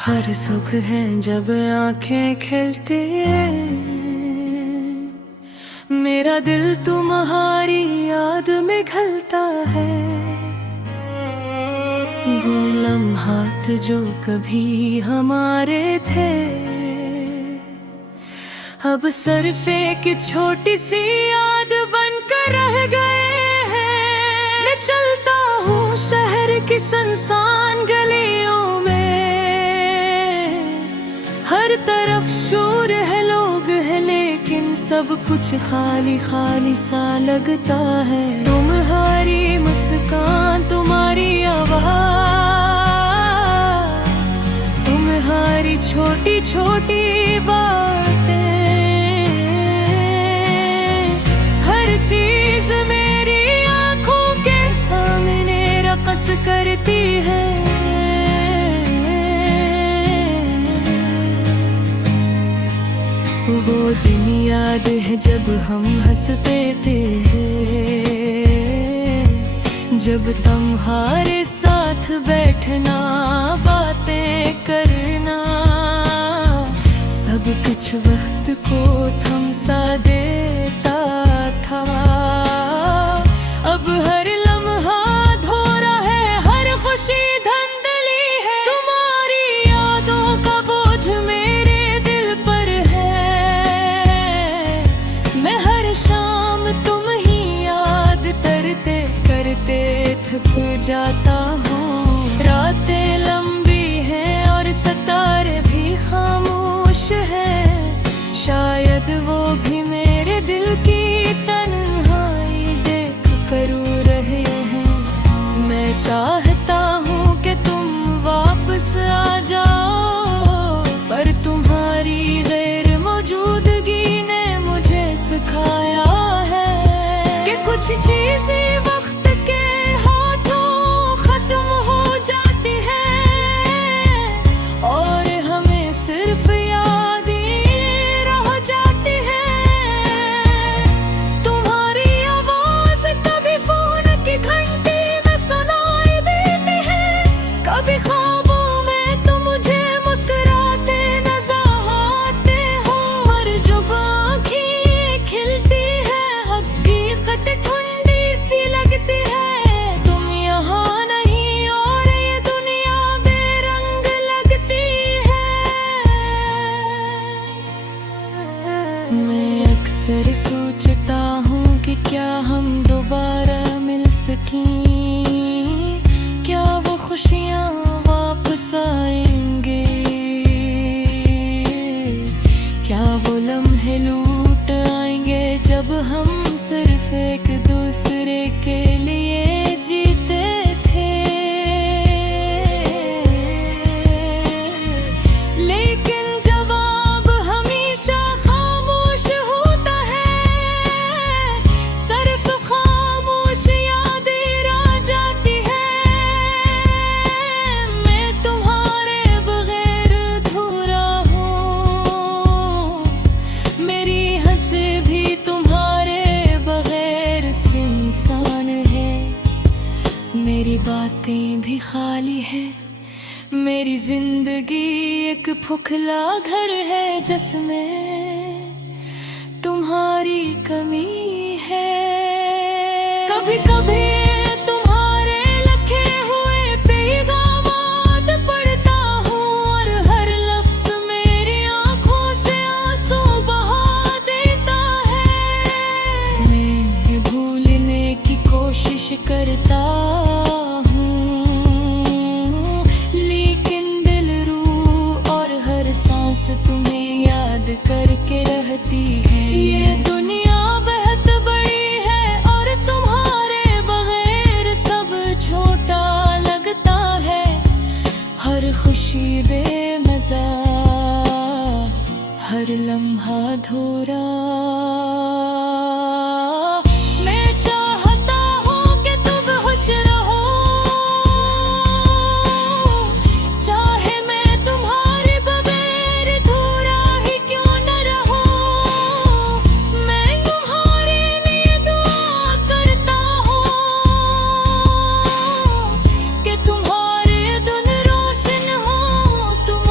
हर सुख है जब आंखें खिलती है। मेरा दिल तुम्हारी याद में खलता है। वो लम्हात जो कभी हमारे थे, अब सिर्फ एक छोटी सी याद बनकर रह गए हैं। मैं चलता हूँ शहर की सुनसान गलियों में, हर तरफ शोर है, लोग हैं, लेकिन सब कुछ खाली खाली सा लगता है। तुम्हारी मुस्कान, तुम्हारी आवाज, तुम्हारी छोटी छोटी बातें, हर चीज मेरी आंखों के सामने रक़स करती है। वो दिन याद है जब हम हंसते थे, जब तुम्हारे साथ बैठना, बातें करना, सब कुछ वक्त को थम सा देता था। अब हर लम्हा धोरा है, हर खुशी धंधली है। तुम्हारी यादों का बोझ मेरे दिल पर है। मैं हर शाम तुम ही याद करते करते थक जाता हूँ। रातें लंबी हैं और सितारे भी खामोश हैं, शायद वो भी मेरे दिल की तन्हाई देख कर रो रहे हैं। मैं चाहता हूँ कि तुम वापस आ जाओ, पर तुम्हारी गैर मौजूदगी ने मुझे सिखाया है कि कुछ चीजें वक्त के हाथों खत्म हो जाती हैं, और हमें सिर्फ सोचता हूँ कि क्या हम दोबारा मिल सकें, क्या वो खुशियाँ वापस आएंगे, क्या वो लम्हे लौट आएंगे जब हम सिर्फ एक दूसरे के लिए जीते थे। लेकिन जवाब हमेशा मेरी बातें भी खाली है, मेरी जिंदगी एक फुखला घर है जिसमें तुम्हारी कमी है। कभी कभी तुम्हारे लिखे हुए पैगामात पढ़ता हूँ, और हर लफ्ज मेरी आंखों से आंसू बहा देता है। मैं भूलने की कोशिश करता, तुम्हें याद करके रहती है। ये दुनिया बहुत बड़ी है और तुम्हारे बगैर सब छोटा लगता है। हर खुशी बेमज़ा, हर लम्हा धोरा। मैं चाहता हूँ कि तुम खुश रहो, तुम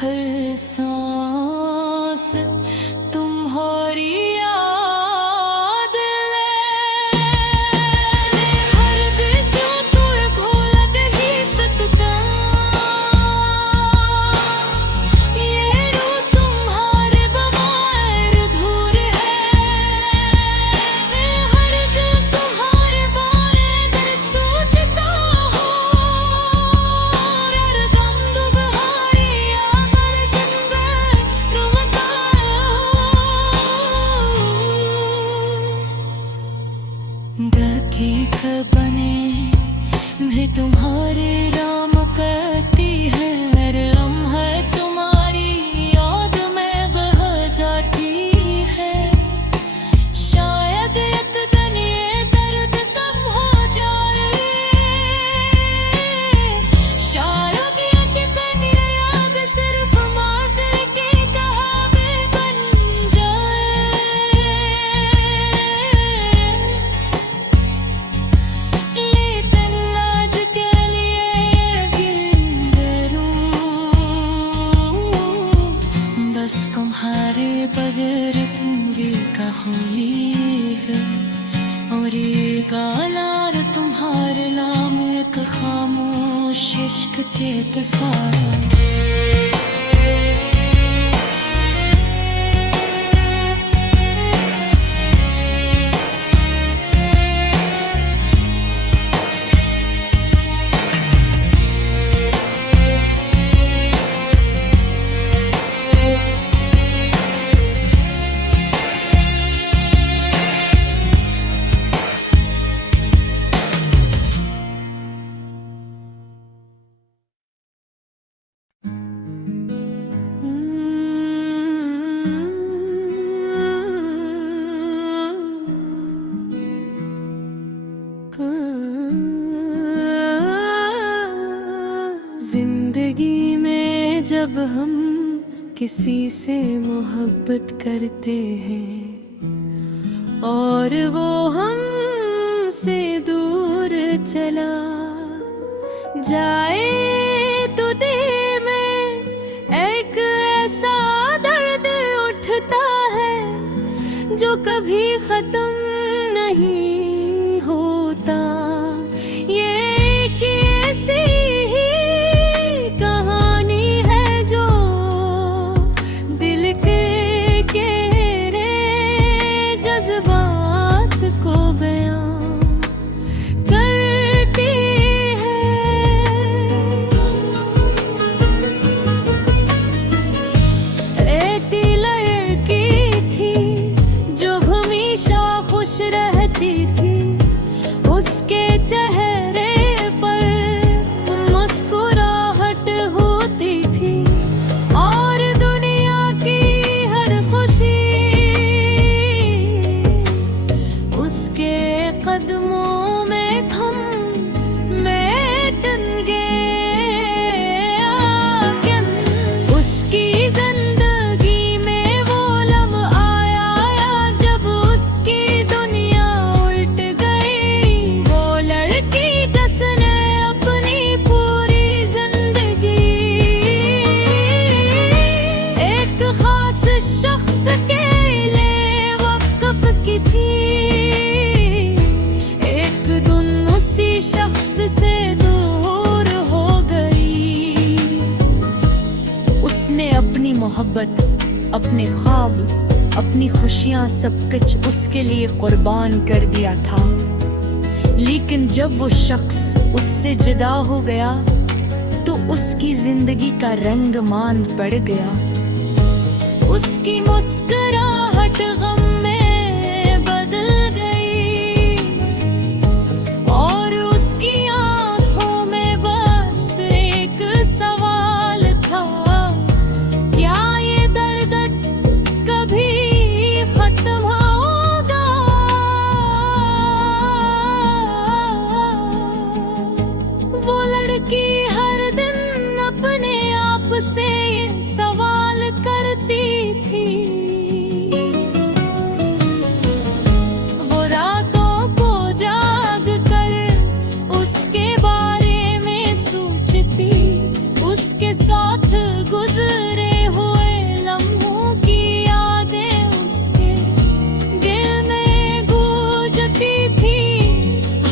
हर सांस तुम्हारी याद ले हर दिन जो तू भूल गई सकता ये रू तुम्हारे बगैर अधूर है हर दिन तुम्हारे बारे में सोचता हूँ हरदम तुम्हारी याद दकीक बने भी तुम्हारे राम करती है हर लम्हा तुम्हारी याद में बह जाती है शायद एक दिन ये दर्द कम हो जाए शायद एक दिन ये याद सिर्फ माज़ी की कहानी बन जाए लेकिन आज के लिए गिल करूं बस तुम्हारे बगैर तुम्हारी कहानी है और ये गाना तुम्हारे नाम एक खामोश इश्क के तसारा जिंदगी में जब हम किसी से मोहब्बत करते हैं और वो हमसे दूर चला जाए तो दिल में एक ऐसा दर्द उठता है जो कभी खत्म नहीं होता ये एक ऐसी ही कहानी है जो दिल के गहरे जज्बात को बयां करती है ऐसी लड़की थी जो हमेशा खुश रहती थी उसके चेहरे पर मुस्कुराहट होती थी और दुनिया की हर खुशी उसके कदमों में थम मैं टन गया उसकी जिंदगी में वो लम्हा आया जब उसकी दुनिया उल्ट गई वो लड़की जिसने अपनी पूरी जिंदगी एक खास शख्स के लिए वक्फ की थी एक दिन उसी शख्स से दूर हो गई उसने अपनी मोहब्बत अपने ख्वाब अपनी खुशियां सब कुछ उसके लिए कुर्बान कर दिया था लेकिन जब वो शख्स उससे जुदा हो गया तो उसकी जिंदगी का रंग मान पड़ गया उसकी मुस्कुराहट गम में बदल गई और उसकी आंखों में बस एक सवाल था क्या ये दर्द कभी खत्म होगा वो लड़की हर दिन अपने आप से ये सवाल करती थी वो रातों को जाग कर उसके बारे में सोचती उसके साथ साथ गुजरे हुए लम्हों की यादें उसके दिल में गूंजती थी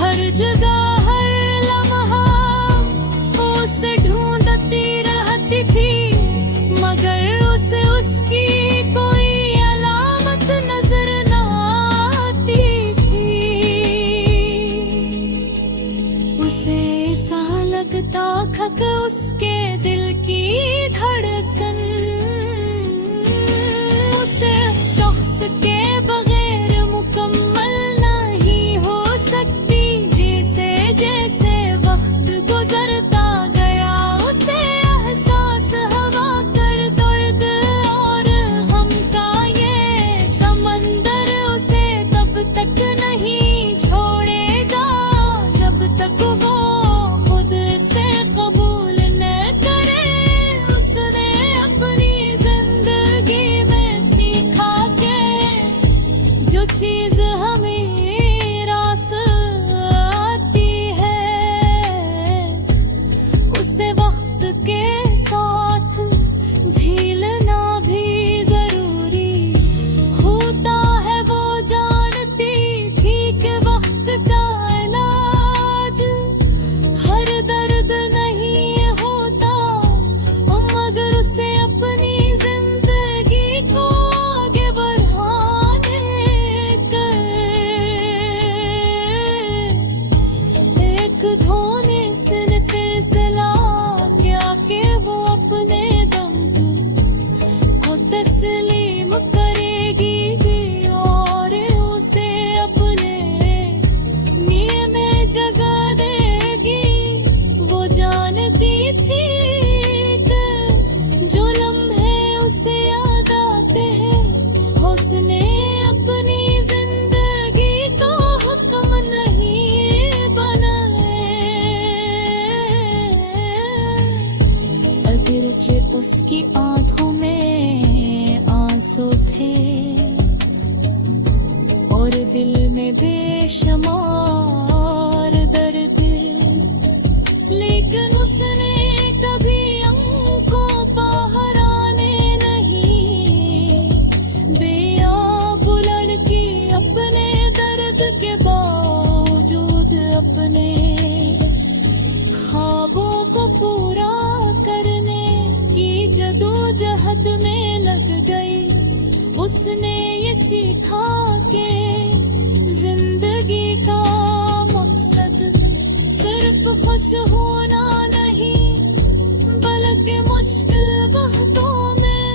हर जगह हर लम्हा उसे ढूंढती रहती थी मगर उसे उसकी कोई अलामत नजर न आती थी। उसे ऐसा लगता खक उसके दिल की धड़कन उसे शख्स के बगैर मुकम्मल नहीं हो सकती। जैसे जैसे वक्त गुजरता गया उसे एहसास हवा कर दर्द और गम का ये समंदर उसे तब तक नहीं छोड़ेगा जब तक वो खुद से कबूल न करे। उसने अपनी जिंदगी में सीखा के जो चीज हमें रास आती है उसे वक्त के साथ झेलना भी जरूरी होता है। वो जानती थी कि वक्त का इलाज हर दर्द नहीं होता मगर उसे अपनी जिंदगी को आगे बढ़ाने के एक धोने से फैसला क्या कि वो अपने दम को तस्लीम करेगी और उसे अपने मियां में जगह देगी। वो जानती थी कि जो लम्हे उसे याद आते हैं उसने अपनी जिंदगी को हुक्म नहीं बनाए। अगरचे उसकी आंखों में आंसू थे और दिल में बेशुमार दर्द लेकिन उसने कभी हमको बाहर आने नहीं दिया। वो लड़की अपने दर्द के बावजूद अपने ख्वाबों को पूरा करने की जदोजहद में लग गई। उसने ये सीखा कि जिंदगी का मकसद सिर्फ खुश होना नहीं बल्कि मुश्किल वक्तों में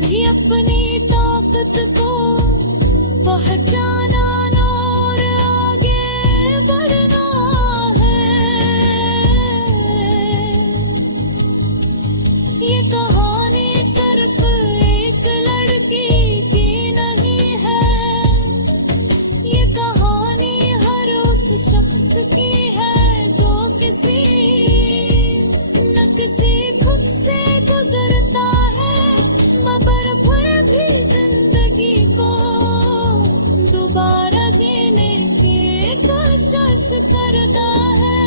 भी अपनी ताकत को पहचाना और आगे बढ़ना है। ये कहानी सिर्फ एक लड़की की नहीं है, ये कहानी हर उस शख्स की है जो किसी न किसी दुख से गुजरता है मगर फिर भी जिंदगी को दोबारा जीने की कोशिश करता है।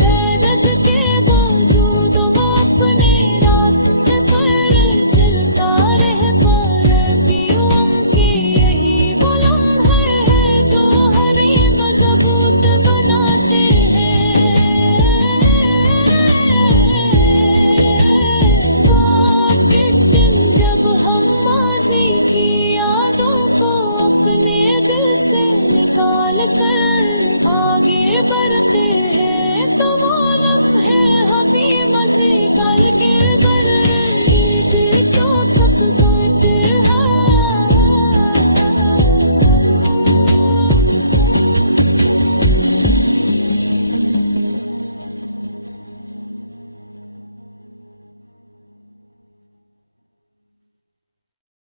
दर्द के बावजूद वो अपने रास्ते पर चलता रहे पर पीऊं की यही वो लम्हे है जो हर मजबूत बनाते हैं। वाक़ई दिन जब हम माज़ी की यादों को अपने दिल से निकाल कर आगे बढ़ते हैं तो वो लम्हे हमें मज़े कल के